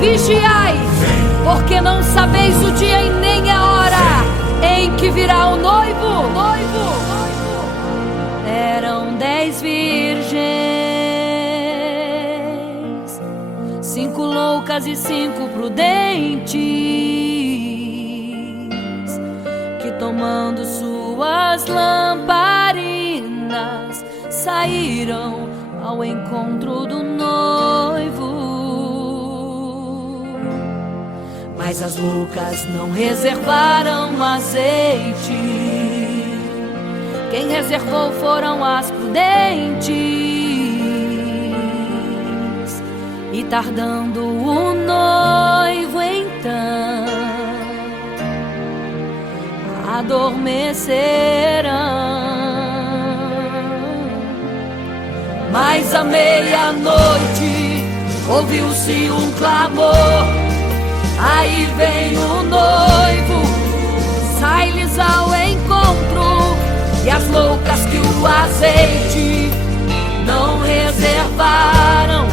Vigiai, porque não sabeis o dia e nem a hora em que virá o noivo. Eram 10 virgens, 5 loucas e 5 prudentes, que tomando suas lamparinas saíram ao encontro do noivo. Mas as loucas não reservaram azeite. Quem reservou foram as prudentes. E tardando o noivo então, adormecerão. Mas à meia-noite ouviu-se um clamor: aí vem o noivo, sai-lhes ao encontro. E as loucas que o azeite não reservaram,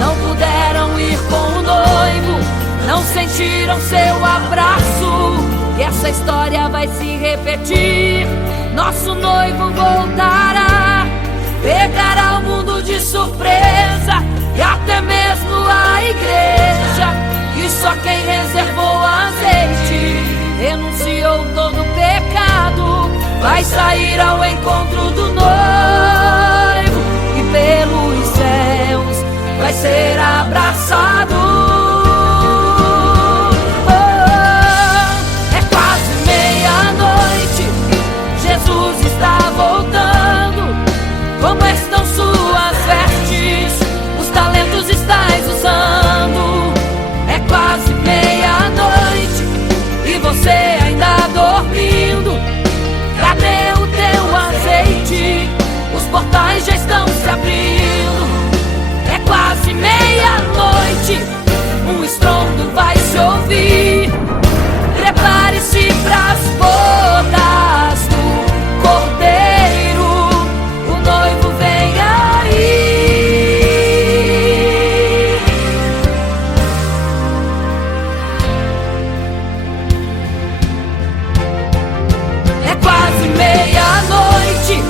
não puderam ir com o noivo, não sentiram seu abraço. E essa história vai se repetir. Nosso noivo voltará, pegará o mundo de surpresa, e até mesmo a igreja. E só quem reservou azeite, renunciou todo o pecado, vai sair ao encontro do noivo, e pelos céus vai ser abraçado. É quase meia-noite, Jesus está voltando. Como estão suas vestes? Os talentos estais usando. É quase meia-noite e você ainda dormindo. Cadê o teu azeite? Os portais já estão se abrindo. É quase meia-noite, um estrondo vai se ouvir. Prepare-se pras bodas do Cordeiro, o noivo vem aí. É quase meia-noite,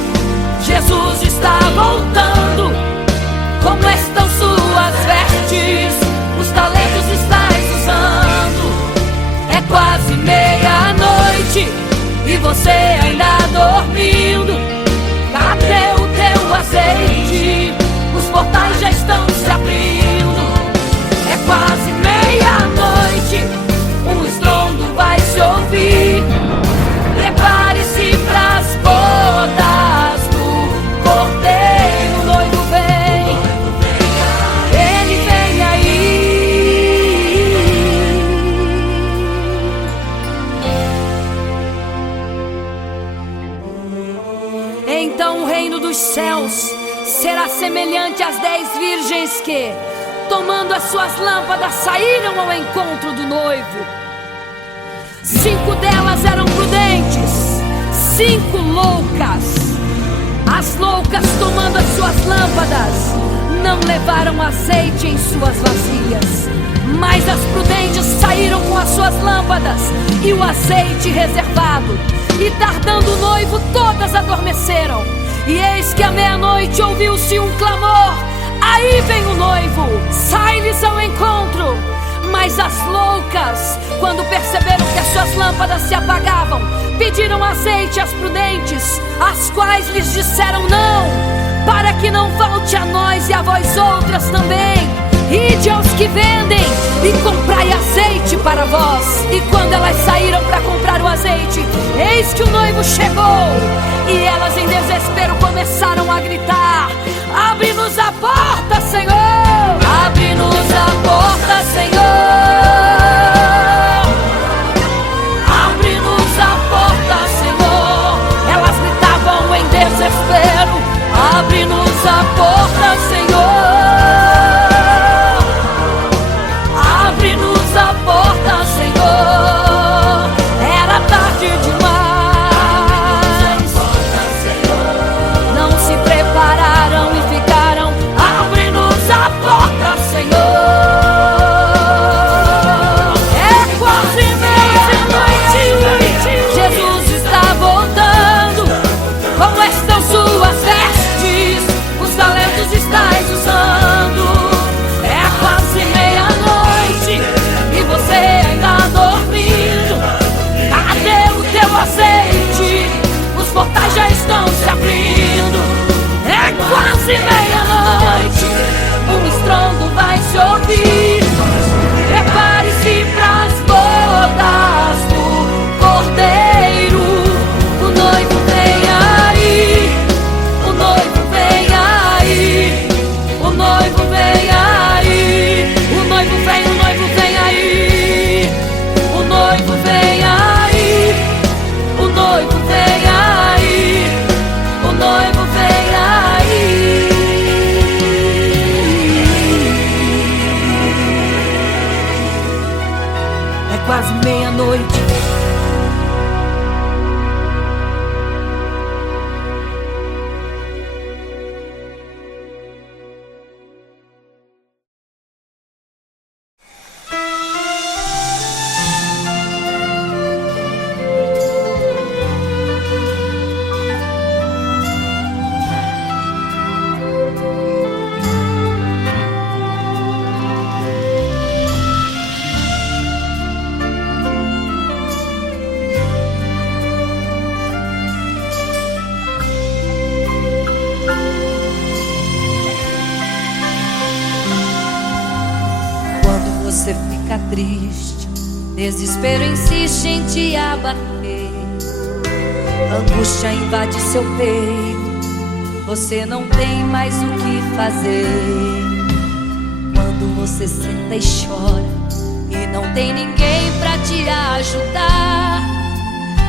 Jesus está voltando. Como estão suas vestes? Os talentos estais usando. É quase meia-noite e você ainda dormindo. Cadê o teu azeite? Os portais já estão se abrindo. É quase meia-noite, um estrondo vai se ouvir. Prepare-se pras bodas do Cordeiro, o noivo vem, ele vem aí. Então o reino dos céus será semelhante às 10 virgens que, tomando as suas lâmpadas, saíram ao encontro do noivo. 5 delas eram prudentes, 5 loucas. As loucas, tomando as suas lâmpadas, não levaram azeite em suas vasilhas. Mas as prudentes saíram com as suas lâmpadas e o azeite reservado. E tardando o noivo, todas adormeceram. E eis que à meia-noite ouviu-se um clamor: aí vem o noivo, sai-lhes ao encontro. Mas as loucas, quando perceberam que as suas lâmpadas se apagavam, pediram azeite às prudentes, as quais lhes disseram: não, para que não falte a nós e a vós outras também. Ide aos que vendem e comprai azeite para vós. E quando elas saíram para comprar o azeite, eis que o noivo chegou. E elas em desespero começaram a gritar: abre-nos a porta, Senhor! Abre-nos a porta, Senhor! Abre-nos a porta, Senhor! Elas gritavam em desespero: abre-nos a porta, Senhor! Abre-nos a porta, Senhor! Era tarde demais. Não se prepararam e você fica triste, desespero insiste em te abater, angústia invade seu peito, você não tem mais o que fazer. Quando você senta e chora e não tem ninguém pra te ajudar,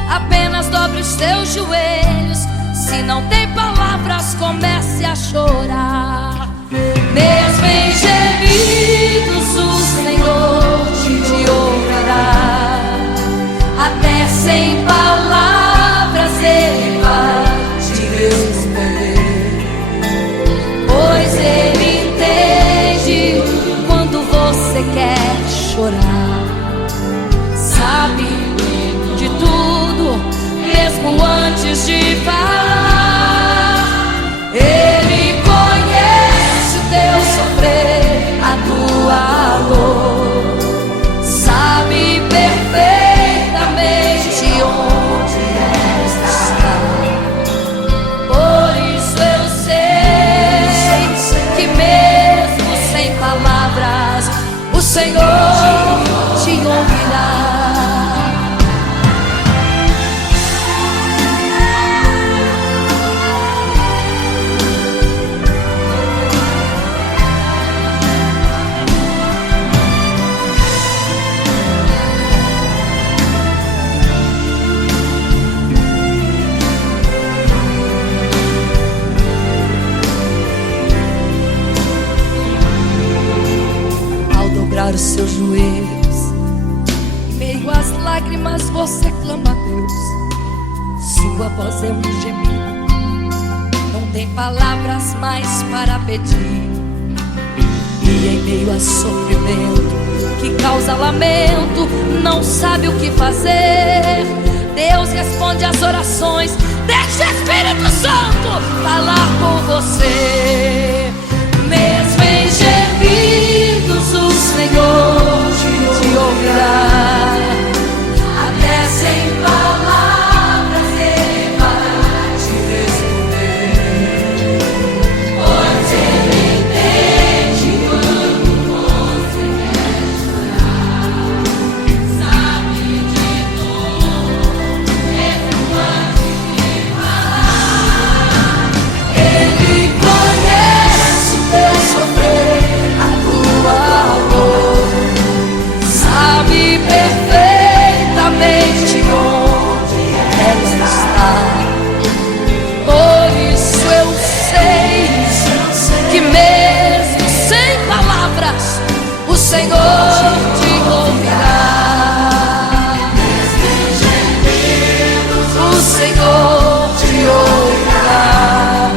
apenas dobre os seus joelhos. Se não tem palavras, comece a chorar. Mesmo em gemidos o Senhor te ouvirá, até sem palavras Ele vai te responder, pois Ele entende quando você quer chorar. Sabe de tudo, mesmo antes de falar. Ele conhece o teu sofrer, a tua dor, sabe perfeitamente onde está. Por isso eu sei que mesmo sem palavras o Senhor te ouvirá. Os seus joelhos, em meio às lágrimas você clama a Deus. Sua voz é um gemido, não tem palavras mais para pedir. E em meio a sofrimento que causa lamento, não sabe o que fazer. Deus responde às orações, deixa o Espírito Santo falar por você. Mesmo em gemidos o Senhor te ouvirá, até sem palavras Ele vai te responder, pois Ele entende quando você quer chorar. Sabe de tudo, mesmo antes de falar. Ele conhece o teu sofrer, a tua dor, sabe perfeitamente onde ela está. Por isso eu sei que mesmo sem palavras o Senhor te ouvirá. O Senhor te ouvirá,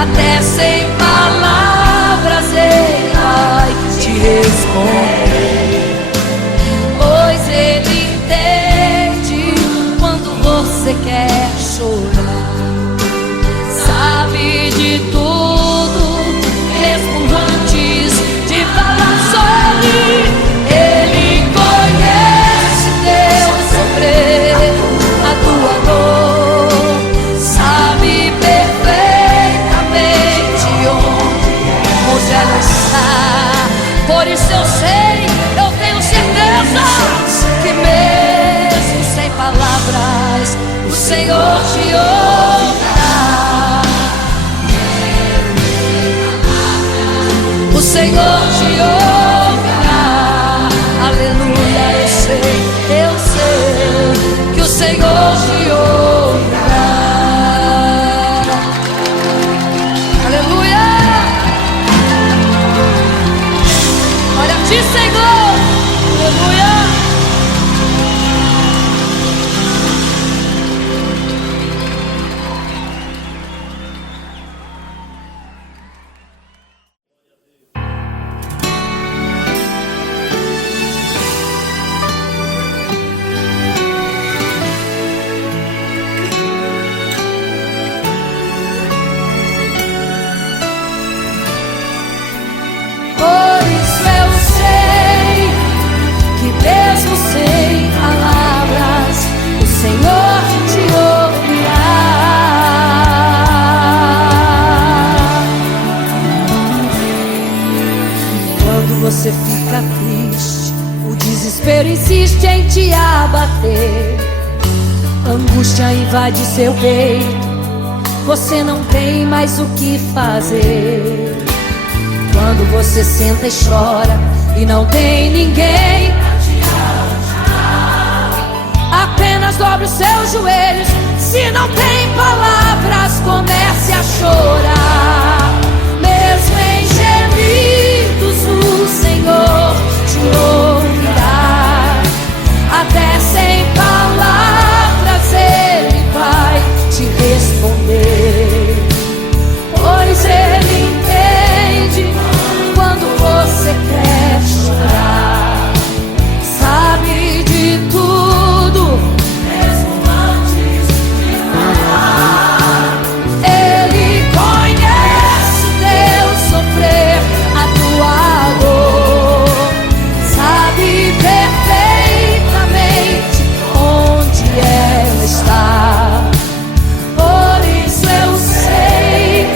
até sem palavras Ele vai te responder, pois Ele entende quando você quer chorar. Sabe de tudo, mesmo antes de falar sobre. Ele conhece teu sofrer, a tua dor, sabe perfeitamente onde ela está. Por isso eu sei, eu tenho certeza que mesmo sem palavras o Senhor te ouvirá. O Senhor te ouvirá. Aleluia, eu sei que o Senhor te ouvirá. Aleluia. Olha a ti, Senhor. Aleluia. Você fica triste, triste, o desespero insiste em te abater. Angústia invade seu peito, você não tem mais o que fazer. Quando você senta e chora e não tem ninguém, apenas dobre os seus joelhos. Se não tem palavras, comece a chorar. Mesmo em gemidos, o Senhor te ouvirá. Até sem palavras Ele vai te responder, pois Ele entende quando você quer chorar. Sabe de tudo, mesmo antes de falar. Ele conhece o teu sofrer, a tua dor. Sabe perfeitamente onde ela está. Por isso eu sei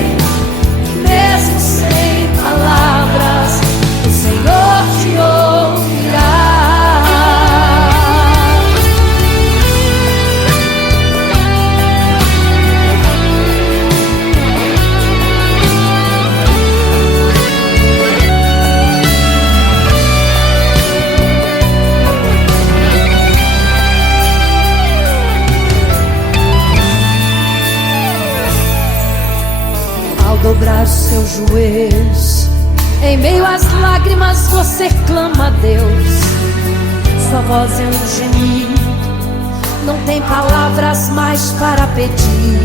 que mesmo sem palavras, o Senhor te ouvirá. Ao dobrar os seus joelhos, em meio às lágrimas você clama a Deus. Sua voz é um gemido, não tem palavras mais para pedir.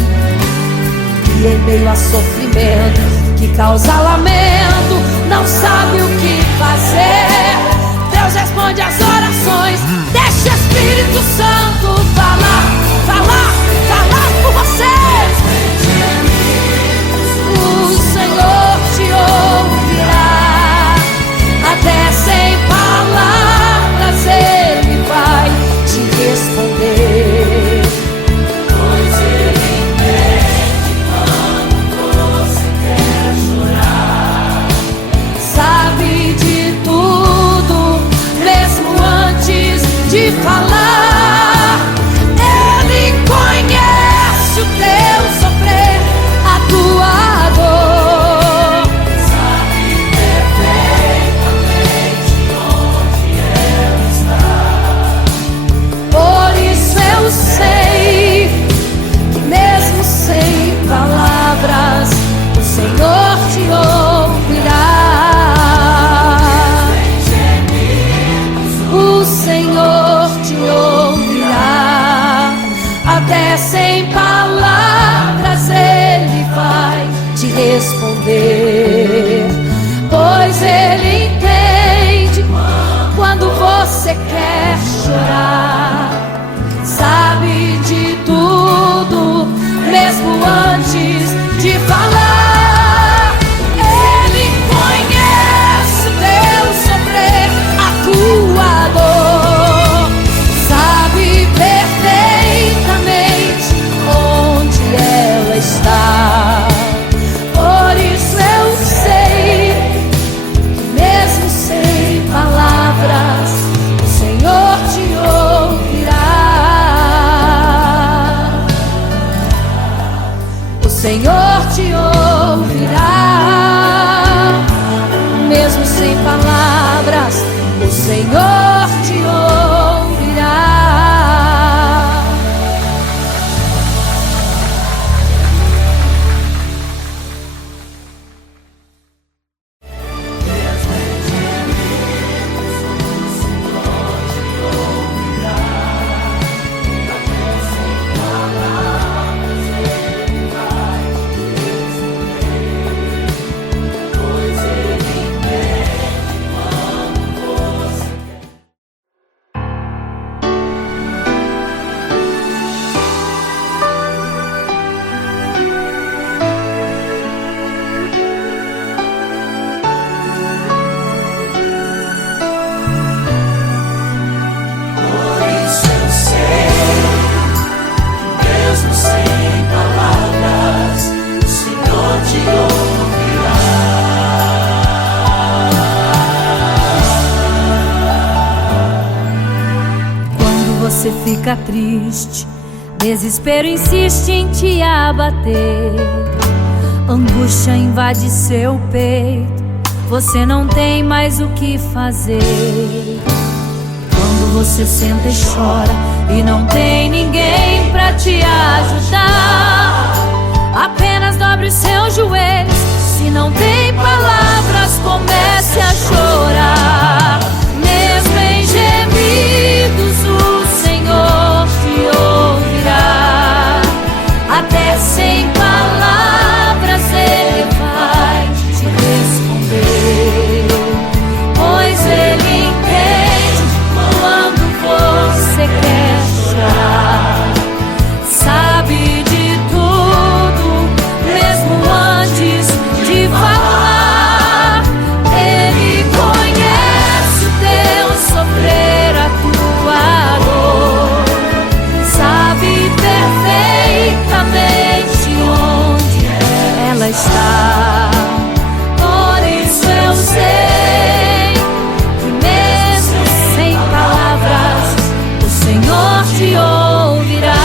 E em meio a sofrimento que causa lamento, não sabe o que fazer. Deus responde às orações, deixa o Espírito Santo falar, falar, falar por você. O Senhor te ouvirá. Até sem palavras Ele vai te responder, pois Ele entende quando você quer chorar. Sabe de tudo, mesmo antes de falar. Ele conhece o teu sofrer, a tua dor. Sabe perfeitamente onde ela está. Por isso eu sei que mesmo sem palavras, o Senhor te ouvirá. O Senhor te ouvirá. Até sem palavras Ele vai te responder, pois Ele entende quando você quer chorar. Sabe de tudo, mesmo antes de falar. Ele conhece o teu sofrer, a tua dor. Sabe perfeitamente onde ela está. Por isso eu sei que mesmo sem palavras, o Senhor te ouvirá. O Senhor te ouvirá. Mesmo sem palavras, o Senhor te ouvirá. fica triste, desespero insiste em te abater, angústia invade seu peito, você não tem mais o que fazer. Quando você senta e chora e não tem ninguém pra te ajudar, apenas dobre os seus joelhos. Se não tem palavras, comece a chorar. Mesmo em gemidos, o Senhor te ouvirá. Até sem palavras Ele vai te responder, pois Ele entende quando você quer chorar. Sabe de tudo, mesmo antes de falar. Ele conhece o teu sofrer, a tua dor. Sabe perfeitamente onde ela está. Por isso eu sei que mesmo sem palavras o Senhor te ouvirá.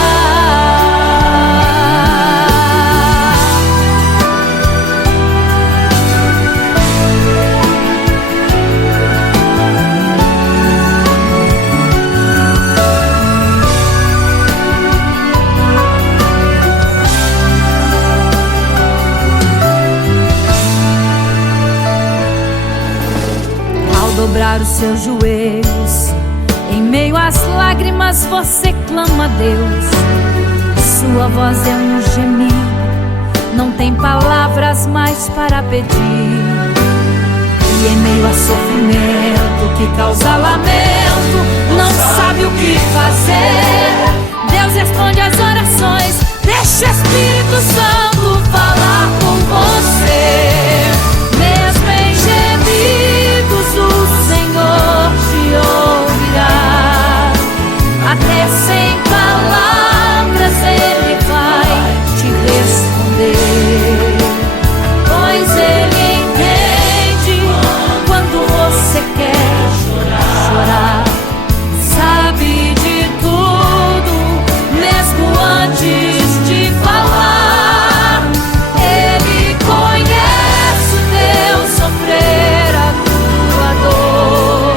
Dobrar os seus joelhos, em meio às lágrimas você clama a Deus. Sua voz é um gemido, não tem palavras mais para pedir. E em meio a sofrimento que causa lamento, não sabe o que fazer. Deus responde às orações, deixa o Espírito Santo falar com você. Mesmo em gemidos o Senhor te ouvirá. Até sem palavras Ele vai te responder, pois Ele entende quando você quer chorar. Sabe de tudo, mesmo antes de falar. Ele conhece o teu sofrer, a tua dor.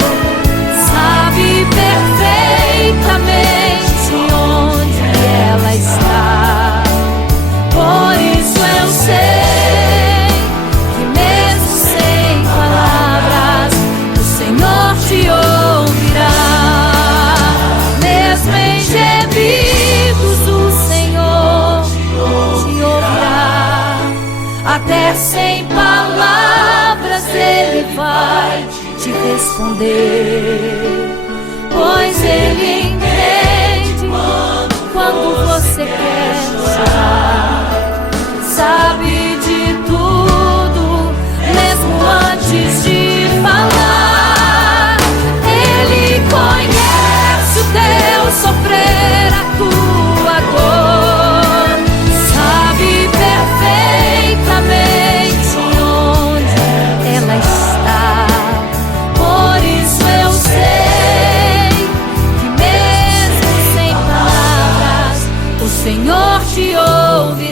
Sabe perfeitamente onde ela está. Por isso eu sei que mesmo sem palavras o Senhor te ouvirá. Mesmo em gemidos o Senhor te ouvirá. Até sem palavras Ele vai te responder, pois Ele entende quando você quer chorar. Sabe de tudo, mesmo antes de falar. Ele conhece o teu sofrer, a tua dor. Sabe perfeitamente onde ela está. Por isso eu sei que mesmo sem palavras o Senhor te ouve.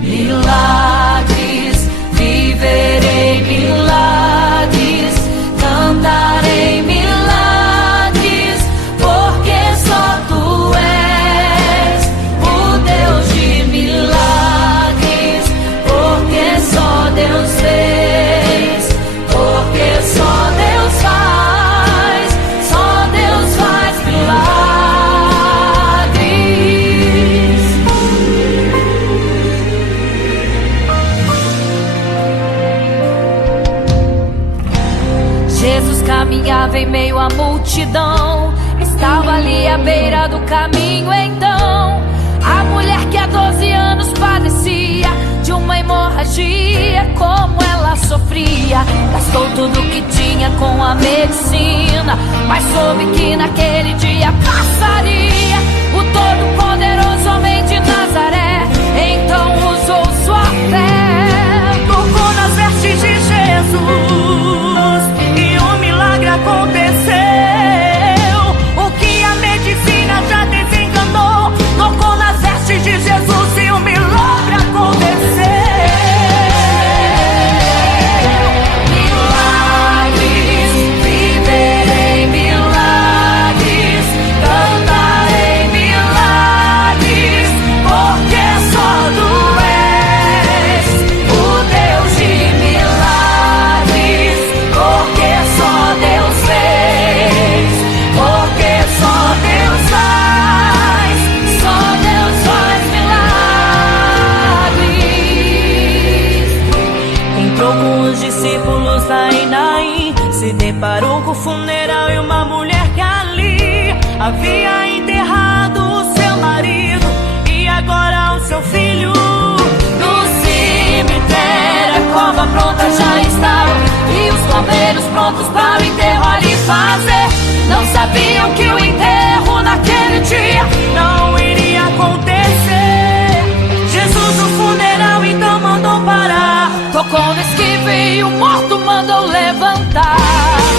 milagres, viverei milagres, cantarei milagres, porque só tu és o Deus de milagres, porque só Deus fez, porque só Deus faz, só Deus faz milagres. Jesus caminhava em meio à multidão, estava ali à beira do caminho. Então a mulher que há 12 anos padecia de uma hemorragia, como ela sofria, gastou tudo que tinha com a medicina, mas soube que naquele dia passaria. O todo-poderoso homem de Nazaré então usou sua fé, tocou nas vestes de Jesus e um milagre aconteceu. O que a medicina já desenganou, tocou nas vestes de Jesus e um milagre aconteceu. milagres, viverei milagres, cantarei milagres, porque só tu és o Deus de milagres, porque só Deus fez, porque só Deus faz, só Deus faz milagres. Entrou com os discípulos lá em Naim, se deparou com o funeral e uma mulher que ali havia enterrado o seu marido e agora o seu filho. No cemitério a cova pronta já estava e os coveiros prontos para o enterro ali fazer. Não sabiam que o enterro naquele dia Não iria acontecer. Jesus no funeral então mandou parar. tocou no esquive e o morto mandou levantar.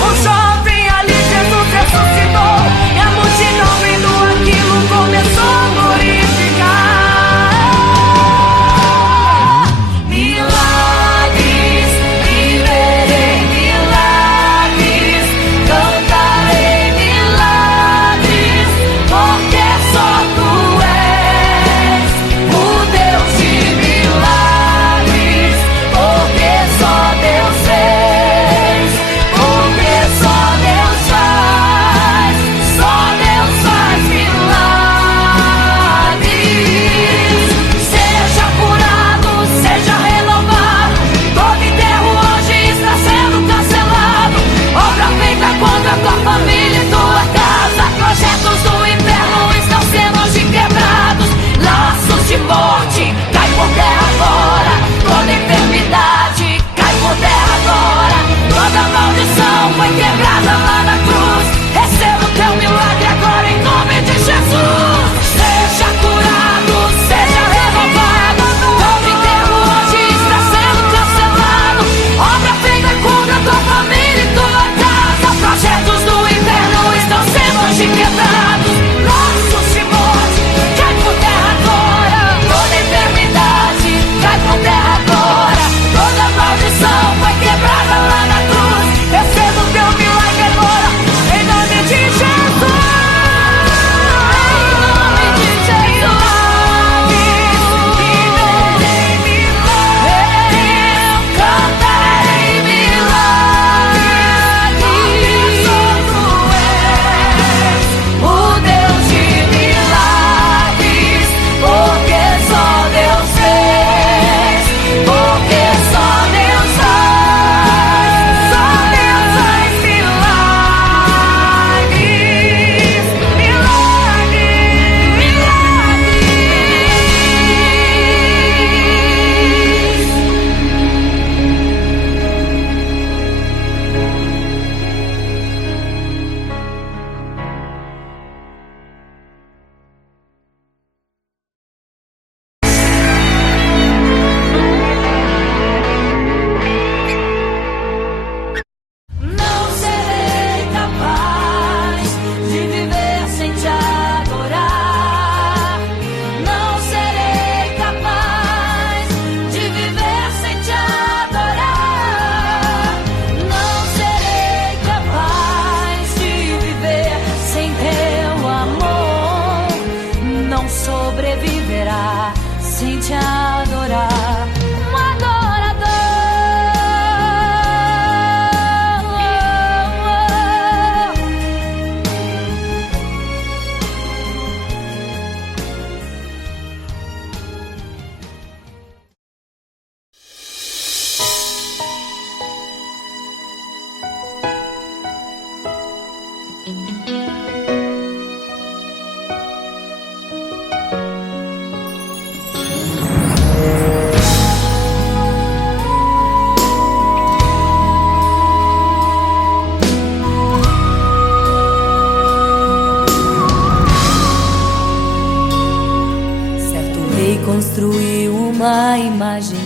O jovem ali Jesus ressuscitou e a multidão assim te adorar. Um adorador. Construiu uma imagem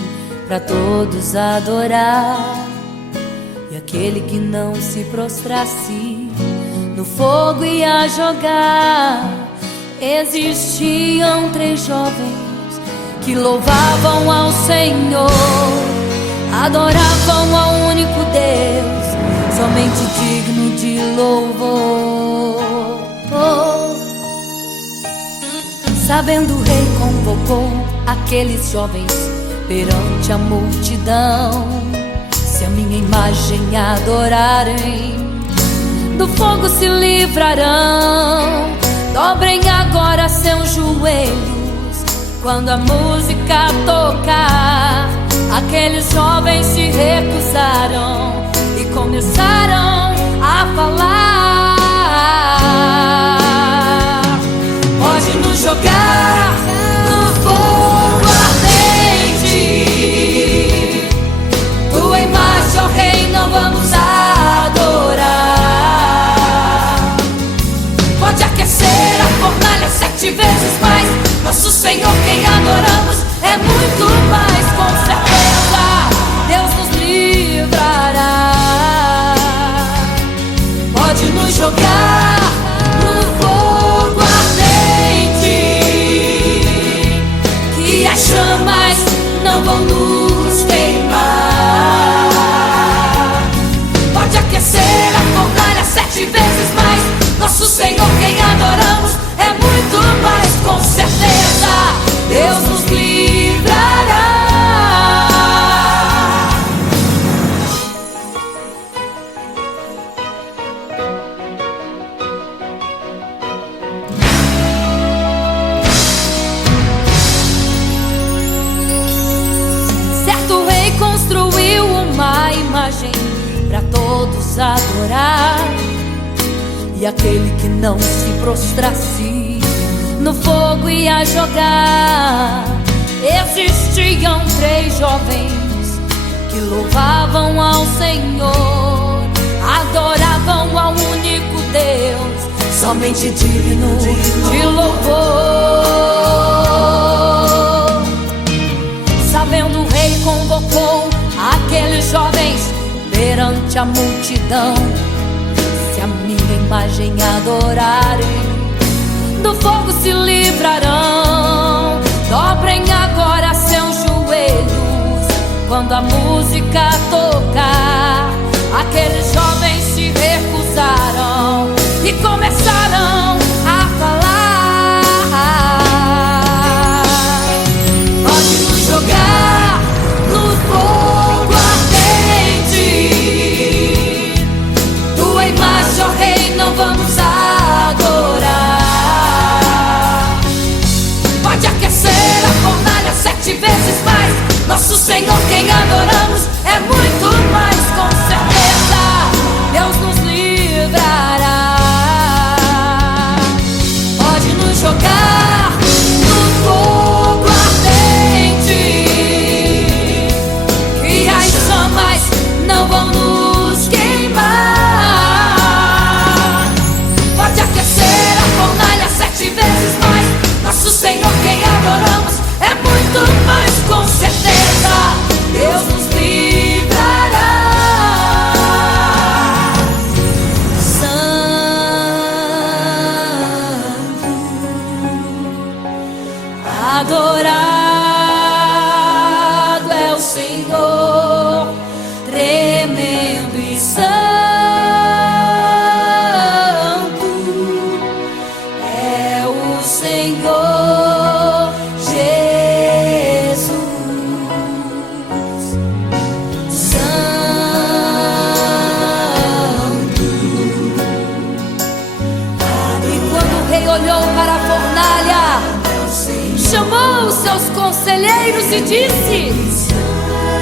para todos adorar, e aquele que não se prostrasse no fogo ia jogar. Existiam 3 jovens que louvavam ao Senhor, adoravam ao único Deus, somente digno de louvor. Sabendo, o rei convocou aqueles jovens perante a multidão. Se a minha imagem adorarem, do fogo se livrarão. Dobrem agora seus joelhos quando a música tocar. Aqueles jovens se recusaram e começaram a falar: pode nos jogar no fogo ardente, tua imagem, ó Rei, não vamos adorar. Pode aquecer a fornalha 7 vezes mais, nosso Senhor quem adoramos é muito mais. Com certeza Deus nos livrará. Pode nos jogar no fogo ardente, que as chamas não vão nos queimar. Pode aquecer a fornalha 7 vezes mais, nosso Senhor quem adoramos é muito mais. Com certeza Deus nos livrará. Certo rei construiu uma imagem para todos adorar, e aquele que não se prostrasse no fogo ia jogar. Existiam 3 jovens que louvavam ao Senhor, adoravam ao único Deus, somente digno de louvor. Sabendo, o rei convocou aqueles jovens perante a multidão. Se a minha imagem adorarem, do fogo se livrarão. Dobrem agora seus joelhos quando a música tocar. Aqueles jovens se recusaram e começaram a falar: pode nos jogar no fogo ardente, tua imagem, ó Rei, não vamos adorar. Pode aquecer a fornalha 7 vezes mais, nosso Senhor quem adoramos é conselheiros e disse: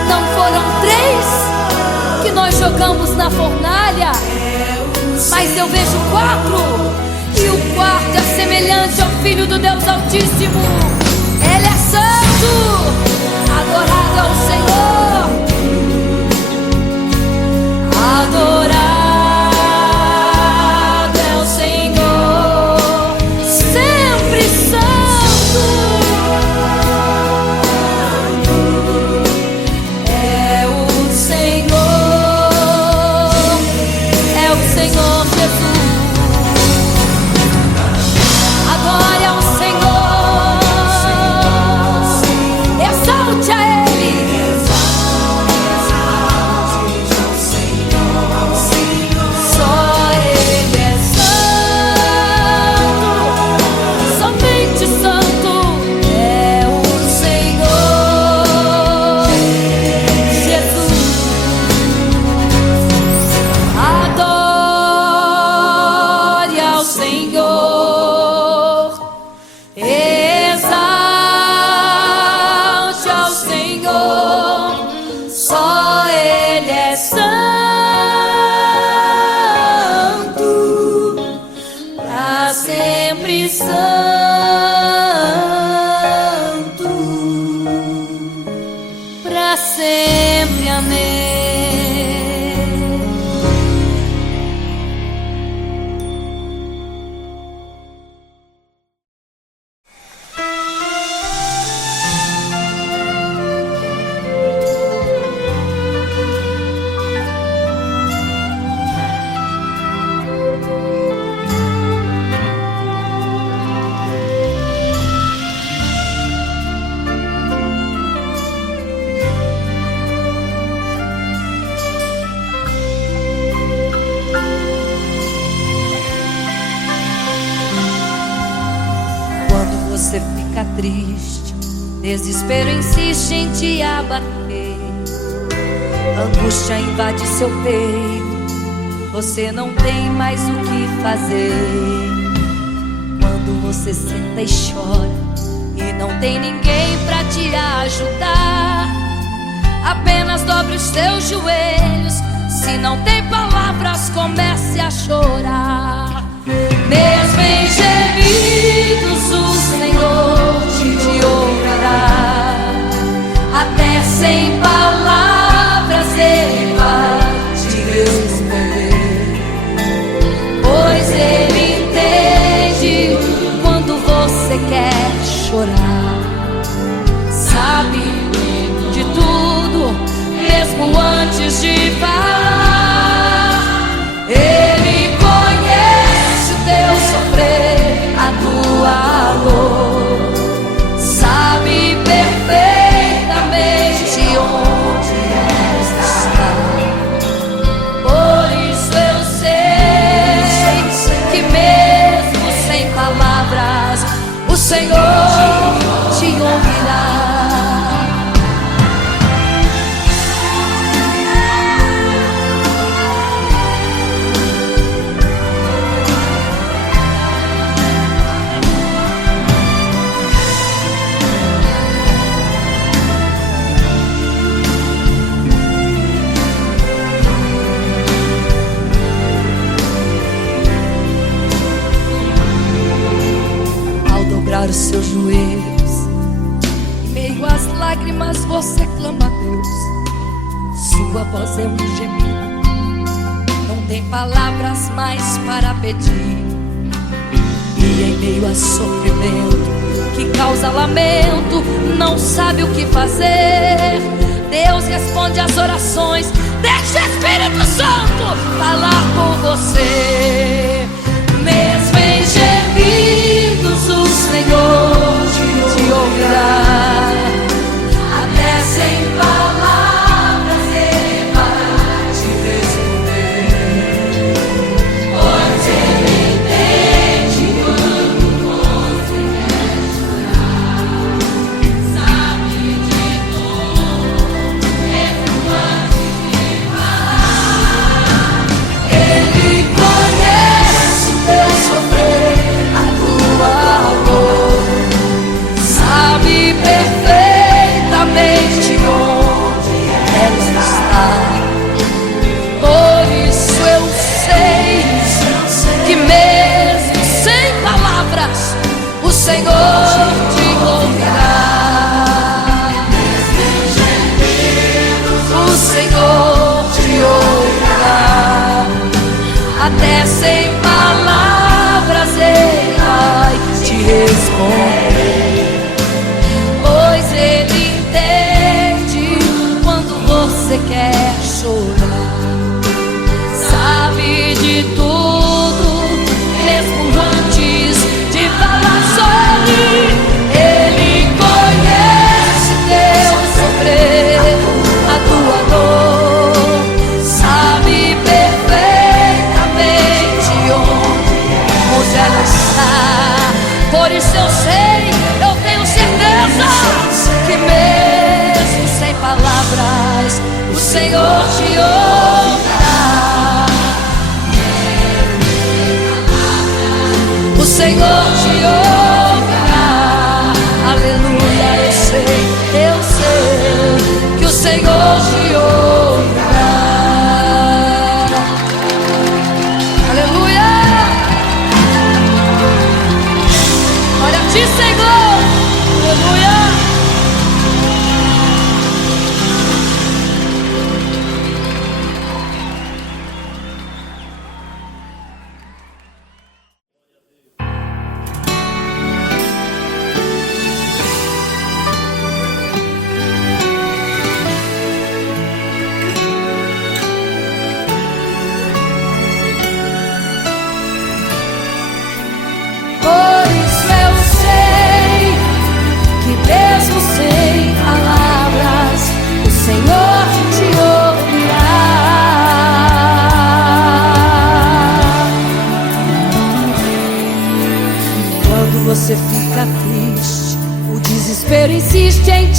não foram 3 que nós jogamos na fornalha, mas eu vejo 4, e o quarto é semelhante ao Filho do Deus Altíssimo. Ele é santo, adorado ao Senhor, adorado é o Senhor, sempre santo. É o Senhor Jesus. Adore ao Senhor, exalte a Ele. Só Ele é santo, somente santo é o Senhor Jesus. Adore ao Senhor, exalte ao Senhor, só Ele é santo, pra sempre santo, pra sempre, amém. Quando você fica triste, desespero insiste em te abater, angústia invade seu peito, você não tem mais o que fazer. Quando você senta e chora e não tem ninguém pra te ajudar, apenas dobre os seus joelhos. Se não tem palavras, comece a chorar. Mesmo em gemidos o Senhor te ouvirá, até sem palavras Ele vai te responder, pois Ele entende quando você quer chorar. Sabe de tudo, mesmo antes de falar. Ele conhece o teu sofrer, a tua dor, sabe perfeitamente onde está. Por isso eu sei que mesmo sem palavras o Senhor te ouvirá. Os seus joelhos, em meio às lágrimas você clama a Deus. Sua voz é um gemido, não tem palavras mais para pedir. E em meio a sofrimento que causa lamento, não sabe o que fazer. Deus responde às orações, deixa o Espírito Santo falar por você. Mesmo em gemidos o Senhor te ouvirá, até sem palavras Ele vai te responder, pois Ele entende quando você quer chorar. Sabe de tudo, mesmo antes de falar. Ele conhece o teu sofrer,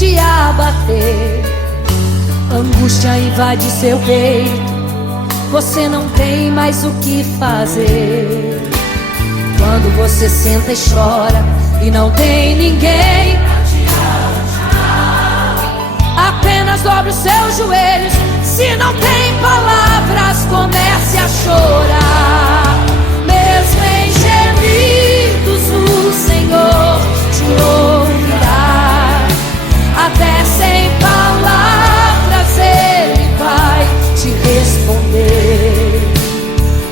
sente abater, angústia invade seu peito, você não tem mais o que fazer. Quando você senta e chora e não tem ninguém, apenas dobre os seus joelhos. Se não tem palavras, comece a chorar. Mesmo em gemidos, o Senhor te ouvirá. Até sem palavras Ele vai te responder,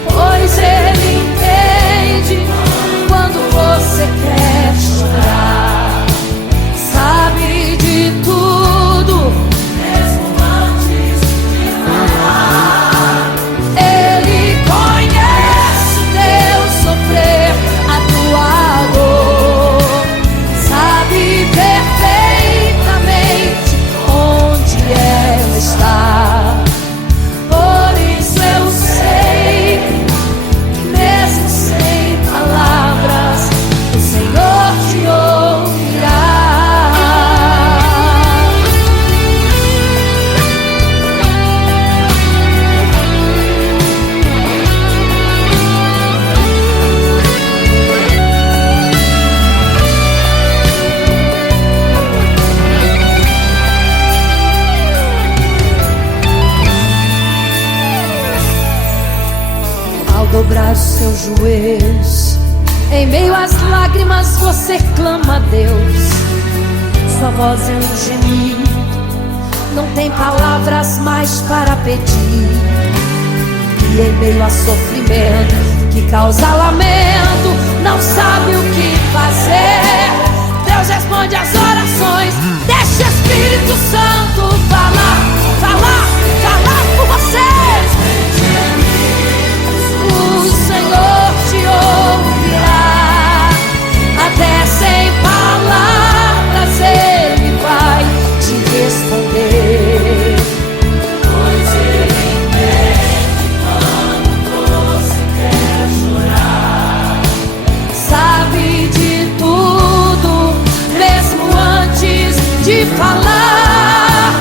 pois Ele entende quando você quer chorar. Sabe de tudo, mesmo antes de falar. Ele conhece o teu sofrer, a tua dor. Sabe perfeitamente onde ela está. Por isso eu sei que mesmo sem palavras o Senhor te ouvirá. Ao dobrar os seus joelhos, em meio às lágrimas você clama a Deus. Sua voz é um gemido, não tem palavras mais para pedir. E em meio a sofrimento que causa lamento, não sabe o que fazer. Deus responde às orações, deixa o Espírito Santo falar, falar, falar por você. O Senhor te ouvirá. Até sem palavras Ele vai te responder, pois Ele entende quando você quer chorar. Sabe de tudo, mesmo antes de falar.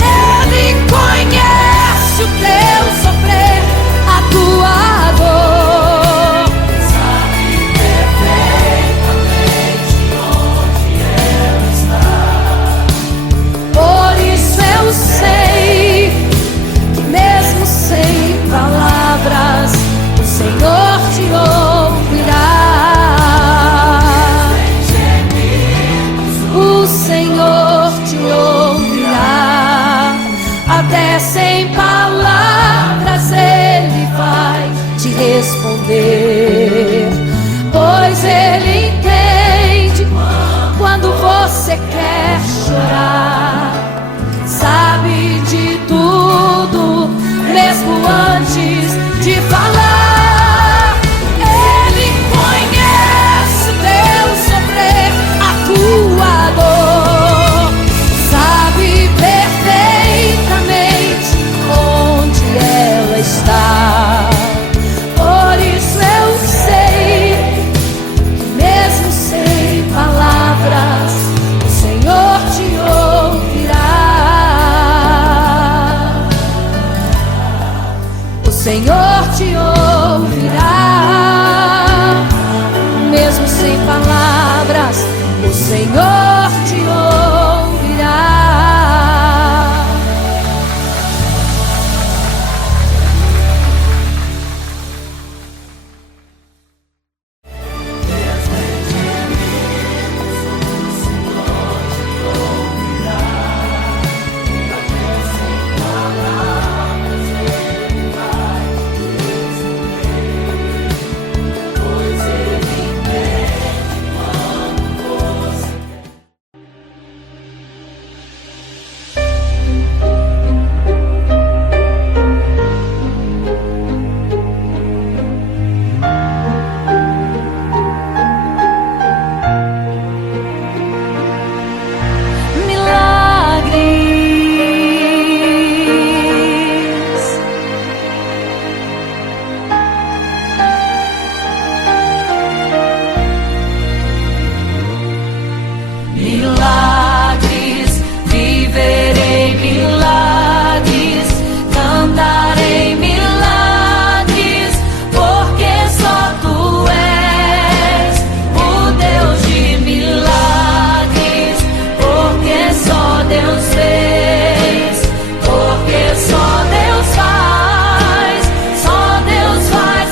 Ele conhece o teu sofrer, a tua dor. Sabe perfeitamente onde ela está. Por isso eu sei que mesmo sem palavras o Senhor te ouvirá. O Senhor te ouvirá. Até sem palavras Ele vai te responder, pois Ele entende quando você quer chorar. Sabe de tudo, mesmo antes de falar. Ele conhece o teu sofrer, a tua dor. Sabe perfeitamente onde ela está. Por isso eu Deus fez, porque só Deus faz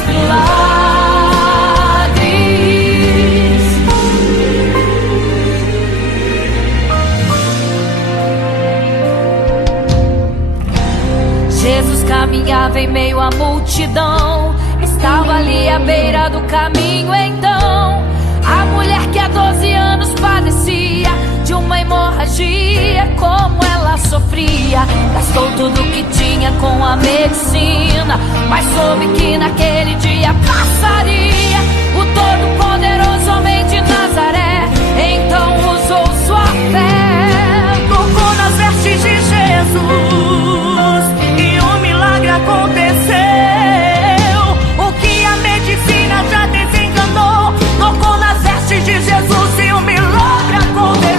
milagres. Jesus caminhava em meio à multidão, estava ali à beira do caminho. Então a mulher que há 12 anos padecia de uma hemorragia, como ela sofria, gastou tudo que tinha com a medicina, mas soube que naquele dia passaria. O todo-poderoso homem de Nazaré então usou sua fé, tocou nas vestes de Jesus e um milagre aconteceu. O que a medicina já desencanou, tocou nas vestes de Jesus e um milagre aconteceu.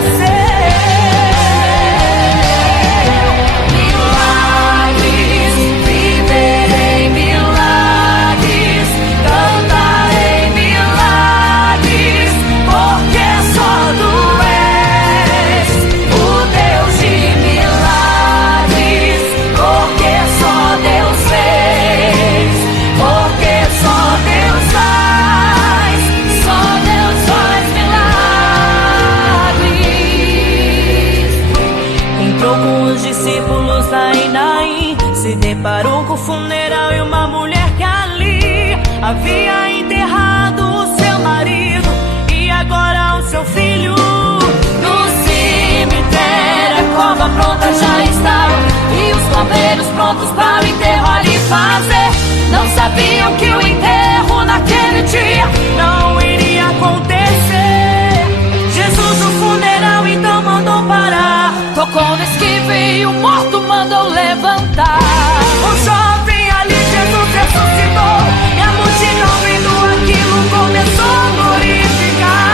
Milagres, viverei milagres, cantarei milagres, porque só Tu és o Deus de milagres, porque só Deus fez, porque só Deus faz milagres. Entrou com os discípulos lá em Naim, se deparou com o funeral e uma mulher que ali havia enterrado o seu marido e agora o seu filho. No cemitério a cova pronta já estava e os coveiros prontos para o enterro ali fazer. Não sabiam que o enterro naquele dia não iria acontecer. Jesus no funeral então mandou parar, Tocou no esquife e o morto mandou levantar. o jovem ali Jesus ressuscitou e a multidão vendo aquilo começou a glorificar.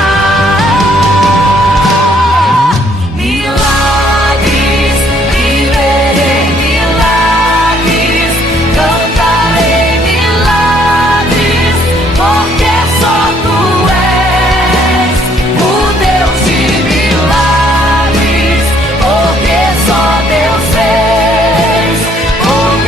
Milagres, viverei milagres, cantarei milagres, porque só Tu és o Deus de milagres, porque só Deus fez, porque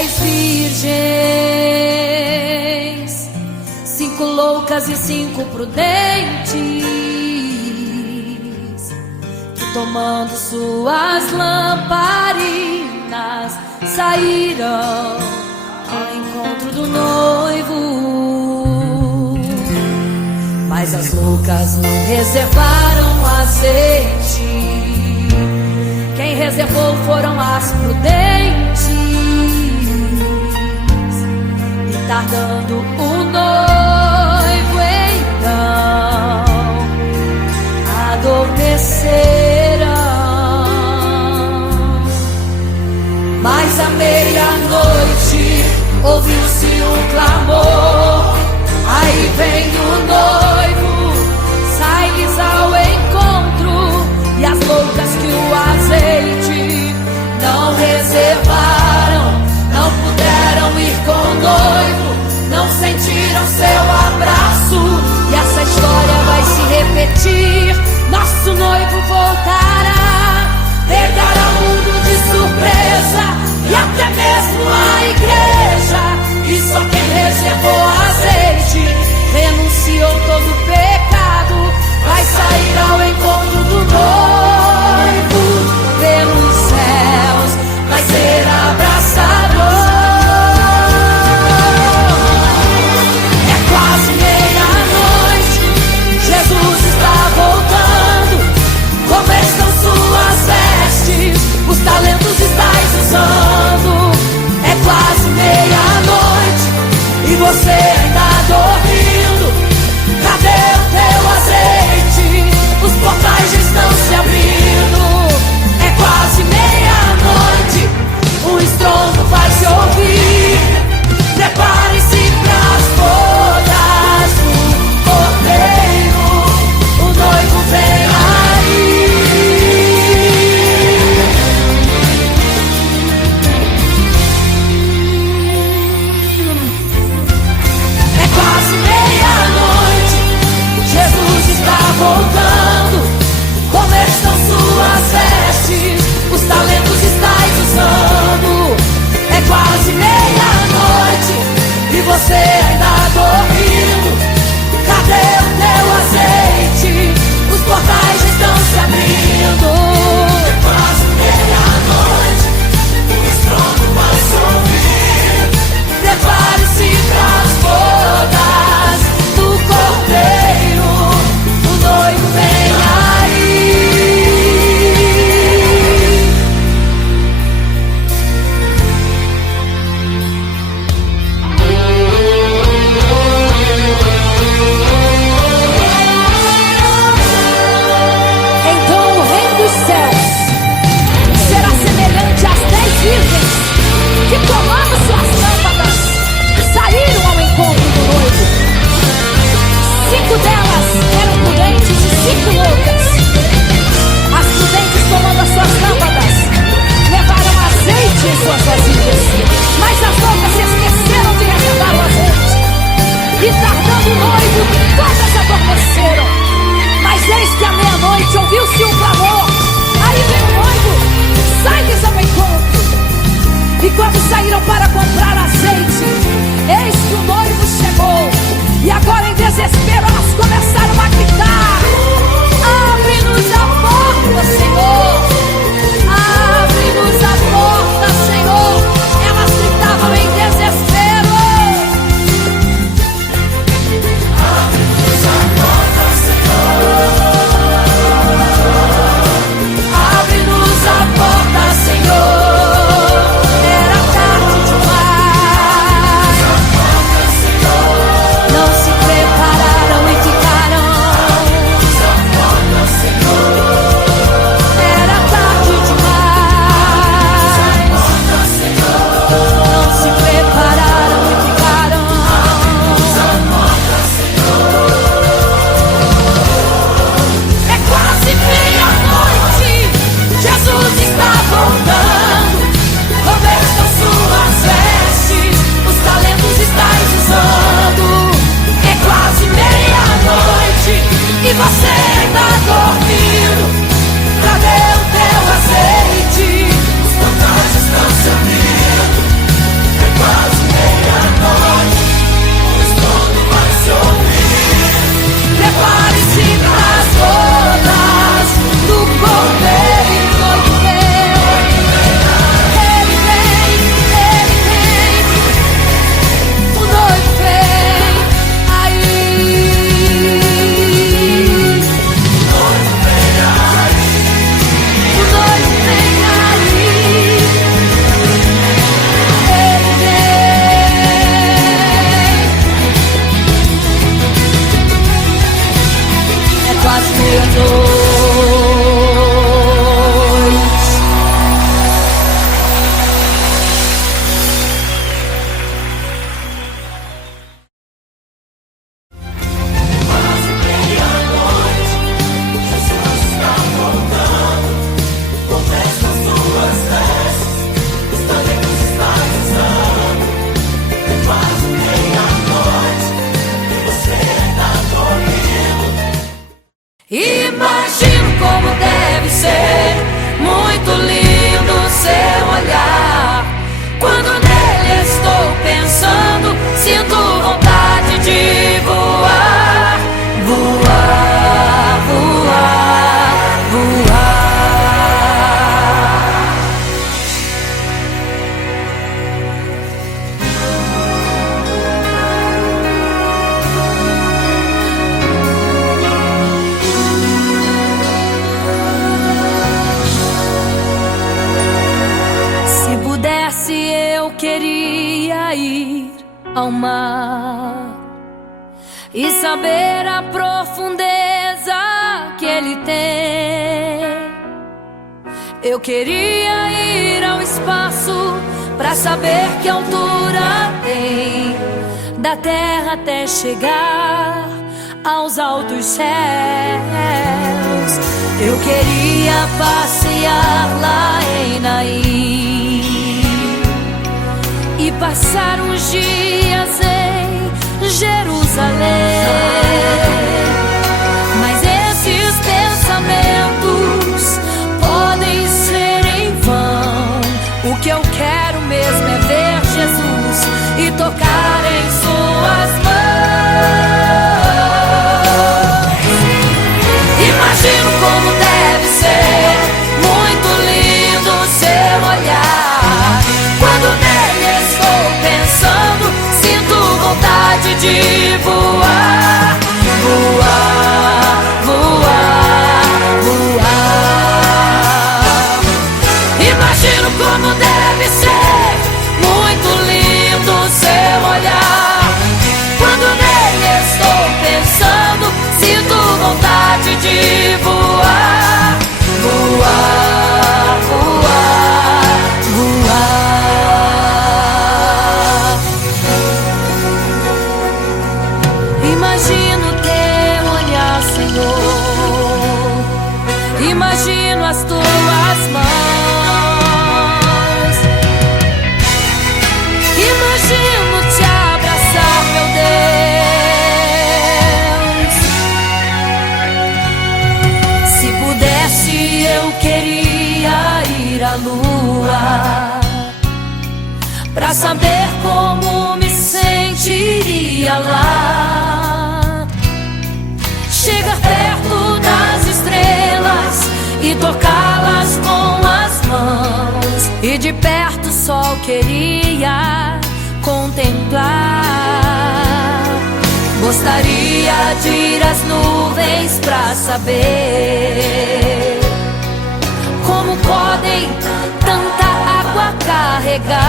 10 virgens, 5 loucas e 5 prudentes, que tomando suas lamparinas saíram ao encontro do noivo. Mas as loucas não reservaram azeite, quem reservou foram as prudentes. E tardando o noivo então adormeceram. Mas à meia-noite ouviu-se um clamor: aí vem o noivo, sai-lhes ao encontro. E as loucas que o azeite não reservaram, não puderam ir com o noivo, não sentiram seu abraço. E essa história vai se repetir. Nosso noivo voltará, pegará o mundo de surpresa, e até mesmo a igreja. E só quem reservou azeite, renunciou todo o pecado, vai sair ao encontro do noivo pelos céus, vai ser abraçador. É quase meia-noite, Jesus está voltando. Como estão suas vestes? Os talentos estáis usando. É quase meia-noite e você ainda dormindo. Cadê o teu azeite? Os portais já estão se abrindo. É quase meia-noite, um estrondo vai se ouvir. Prepare-se pras bodas do Cordeiro, o noivo vem aí. É quase meia-noite, Jesus está voltando. Como estão suas vestes? Os talentos estáis usando. É quase meia-noite e você ainda dormindo. Cadê o teu azeite? Os portais já estão se abrindo. É quase meia-noite, o estrondo vai se ouvir. Prepare-se pras bodas do Cordeiro, o noivo vem aí. Então o reino dos céus será semelhante às 10 virgens que, tomando suas lâmpadas, saíram ao encontro do noivo. 5 delas eram prudentes e 5 loucas. As prudentes, tomando as suas lâmpadas, levaram azeite em suas vasilhas, mas as loucas se esqueceram de reservar o azeite. E tardando o noivo, todas adormeceram. Mas eis que à meia-noite ouviu-se um clamor: aí vem o noivo, sai-lhes ao encontro. E quando saíram para comprar azeite, eis que o noivo chegou. E agora em desespero elas começaram a gritar: abre-nos a porta, Senhor! Abre-nos a porta, Senhor! Elas gritavam em desespero. Abre-nos a porta, Senhor! Abre-nos a porta, Senhor! Era tarde demais. ao mar e saber a profundeza que ele tem. Eu queria ir ao espaço pra saber que altura tem, da terra até chegar aos altos céus. Eu queria passear lá em Naim e passar uns dias em Jerusalém. Mas esses pensamentos podem ser em vão. O que eu quero mesmo é ver Jesus e tocar em suas mãos. Imagino como deve ser muito lindo seu olhar. Quando nele estou pensando, sinto vontade de voar, voar, voar, voar. Imagino como deve ser muito lindo seu olhar. Quando nele estou pensando, sinto vontade de voar, voar, voar, voar. Imagino teu olhar, Senhor. Imagino as tuas mãos. Imagino te abraçar, meu Deus. Se pudesse, eu queria ir à lua pra saber como me sentiria lá. Chegar perto das estrelas e tocá-las com as mãos, e de perto só queria contemplar. Gostaria de ir às nuvens pra saber como podem tanta água carregar.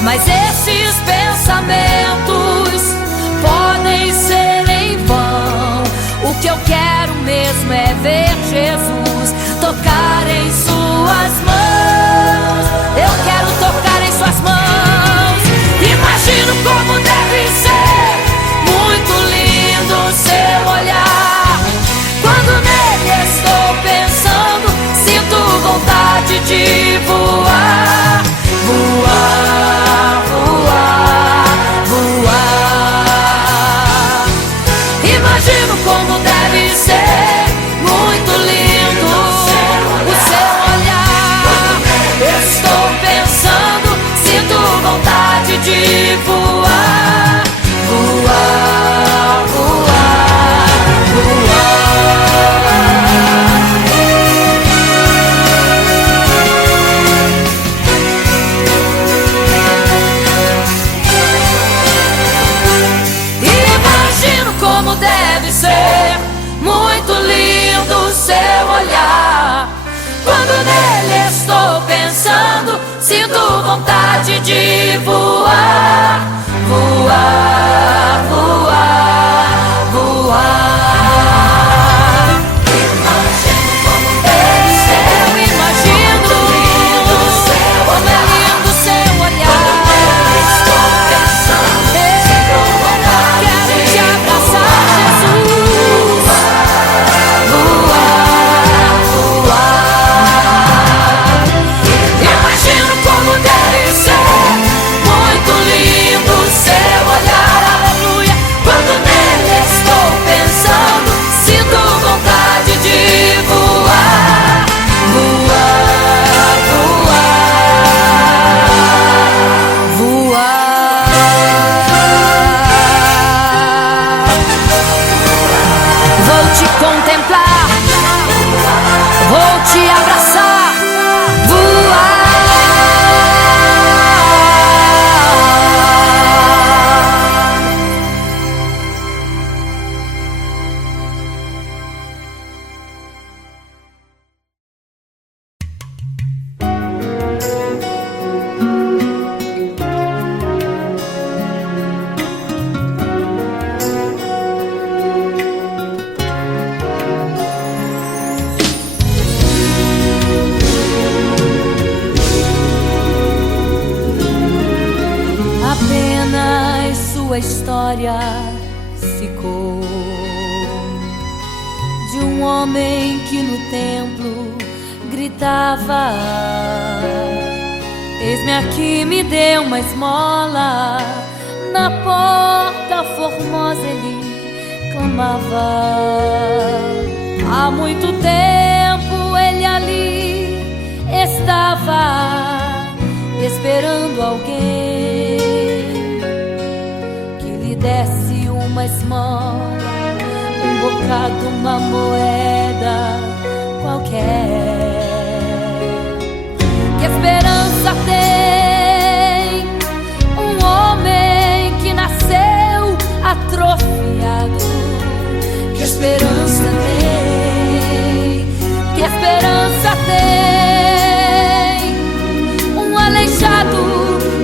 Mas esses pensamentos podem ser em vão. O que eu quero mesmo é ver Jesus, tocar em suas mãos. Eu quero tocar em suas mãos. Imagino como deve ser muito lindo seu olhar. Quando nele estou pensando, sinto vontade de voar, voar, voar, voar. Imagino como deve ser muito lindo o seu olhar. Estou pensando, sinto vontade de voar, voar, voar, voar. Imagino como deve ser muito lindo o seu olhar. Quando nele estou pensando, sinto vontade de voar, voar, voar, voar. Imagino como deve ser, eu imagino como é lindo o seu olhar. Estou pensando, quero te abraçar, Jesus. Voar, voar. Imagino como deve ser muito lindo o seu olhar, aleluia. Quando nele estou pensando, sinto vontade de voar, voar, voar, voar. Vou te contemplar, vou te abraçar, voar. memória ficou de um homem que no templo gritava: eis-me aqui, me dê uma esmola. Na porta formosa ele clamava. Há muito tempo ele ali estava esperando alguém que lhe desse uma esmola, um bocado, uma moeda qualquer. Que esperança tem um homem que nasceu atrofiado? Que esperança tem? Que esperança tem um aleijado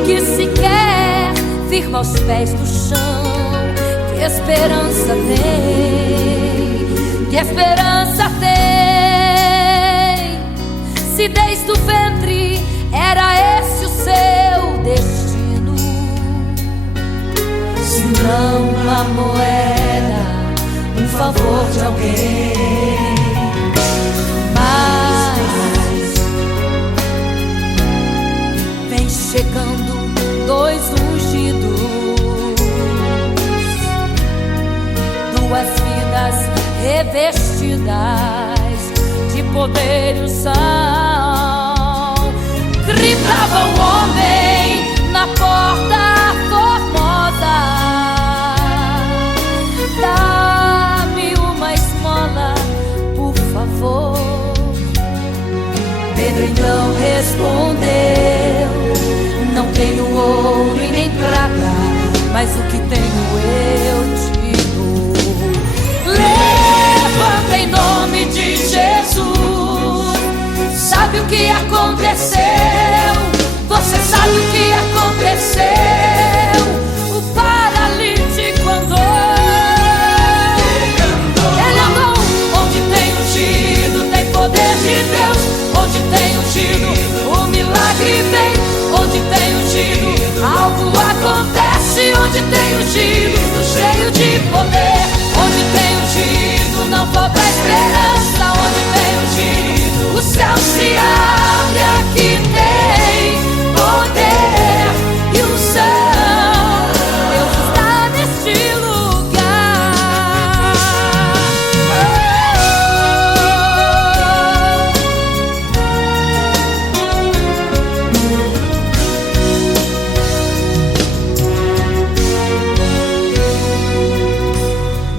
que sequer firma os pés no chão? Que esperança tem? Que esperança tem? Se desde o ventre era esse o seu destino, se não uma moeda, um favor de alguém. Mas vem chegando dois ungidos, duas vidas revestidas de poder e unção. Gritava o homem na porta formosa: dá-me uma esmola, por favor. Pedro então respondeu: não tenho ouro e nem prata, mas o que tenho eu te dou. Levanta em nome de Jesus. Sabe o que aconteceu? Você sabe o que aconteceu? O paralítico andou. Ele andou. Onde tem ungido, tem poder de Deus. Onde tem ungido, o milagre vem. Onde tem ungido, algo acontece. Onde tem ungido, cheio de poder. Onde tem ungido, não falta esperança. Onde tem ungido, o céu se abre. Aqui tem poder e unção. Deus está neste lugar.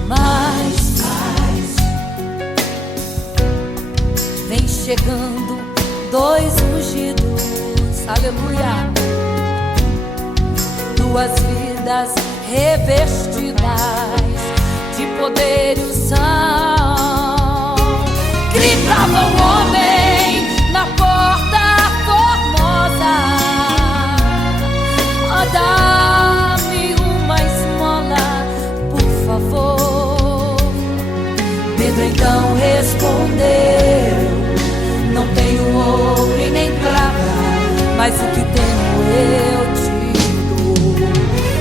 Mas vem chegando dois ungidos, aleluia, duas vidas revestidas de poder e unção. Gritava o homem na porta formosa: oh, dá-me uma esmola, por favor. Pedro então respondeu: não tenho ouro e nem prata, mas o que tenho eu te dou.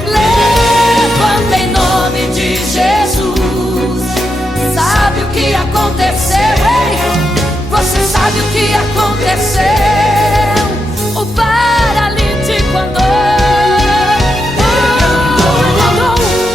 Levanta em nome de Jesus. Sabe o que aconteceu? Ei, você sabe o que aconteceu? O paralítico andou.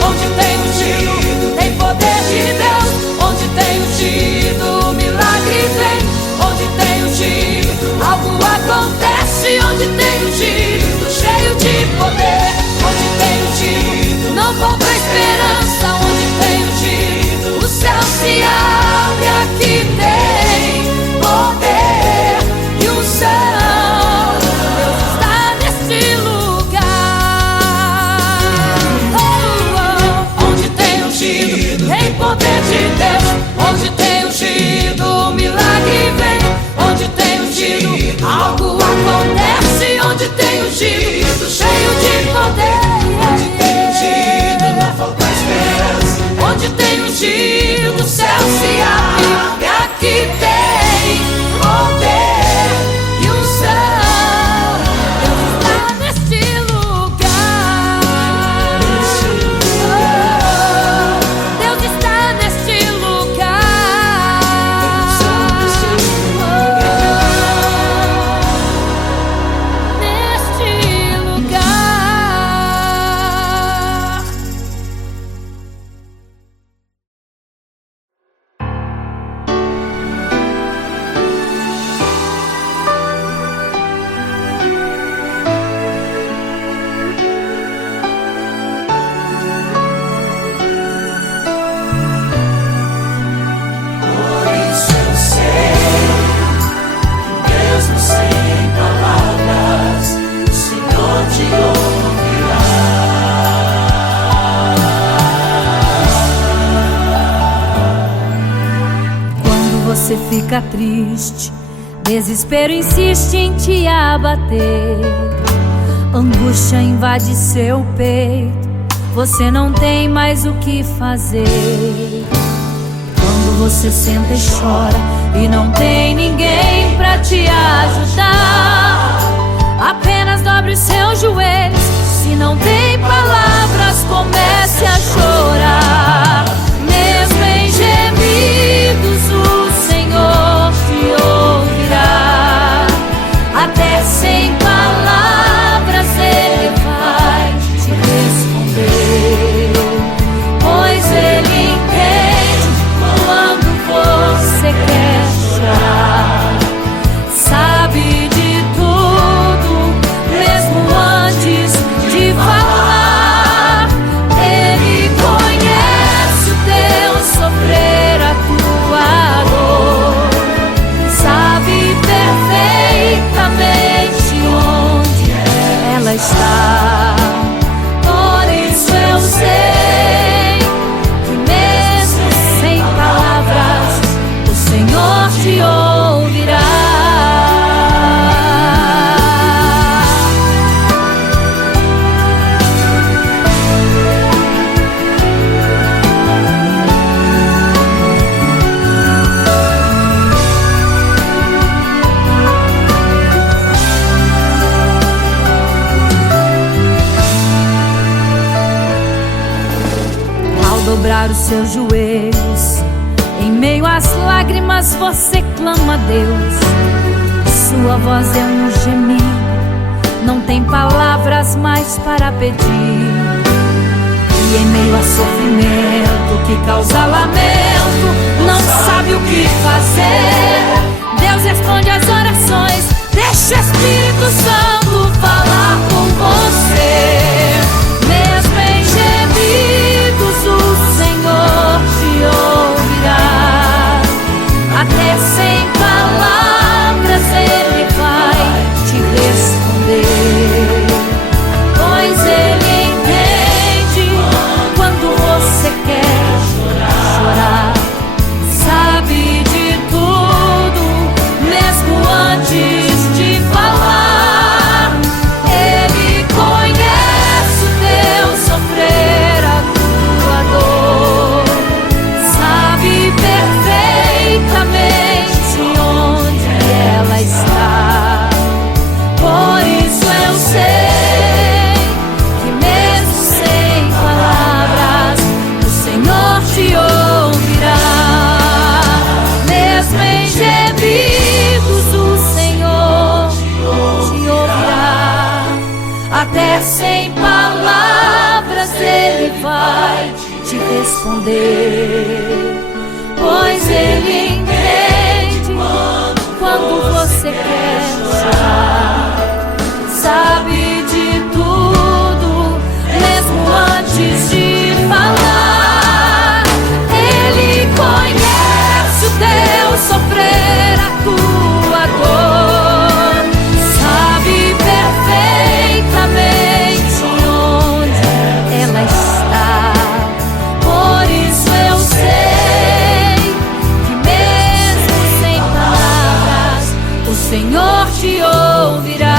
Onde tem ungido, tem poder de Deus. Onde tem ungido, o milagre vem. Onde tem ungido, algo acontece. Onde tem ungido, cheio de poder. Onde tem ungido, não falta esperança. Onde tem ungido, o céu se abre. Aqui tem poder e unção. fica triste, desespero insiste em te abater, angústia invade seu peito, você não tem mais o que fazer. Quando você senta e chora e não tem ninguém pra te ajudar, apenas dobre os seus joelhos. Se não tem palavras, comece a chorar. Mesmo em gemidos, o Senhor te ouvirá. Até sem palavras Ele vai te responder, pois Ele entende quando você quer chorar. Sabe de tudo, mesmo antes de falar. Ele conhece o teu sofrer, a tua dor. Sabe perfeitamente onde ela está. Por isso eu sei que mesmo sem palavras o Senhor te ouvirá. Ao dobrar os seus joelhos, em meio às lágrimas você clama a Deus. Sua voz é um gemido, não tem palavras mais para pedir. E em meio a sofrimento que causa lamento, não sabe o que fazer. Deus responde às orações, deixa o Espírito Santo falar com você. Mesmo em gemidos o Senhor te ouvirá. Até sem palavras Ele vai te responder, pois Ele entende quando você quer chorar. Sabe de tudo, mesmo antes de falar. Ele conhece o teu sofrer, a tua dor. Sabe perfeitamente onde ela está. Por isso eu sei que mesmo sem palavras o Senhor te ouvirá. Mesmo em gemidos o Senhor te ouvirá. Até sem palavras Ele vai te responder, pois Ele entende quando você quer chorar. Sabe de tudo, mesmo antes de falar. Ele conhece o teu sofrer, a tua dor. Sabe perfeitamente onde ela está. Por isso eu sei que mesmo sem palavras o Senhor te ouvirá.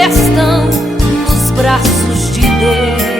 estão nos braços de Deus.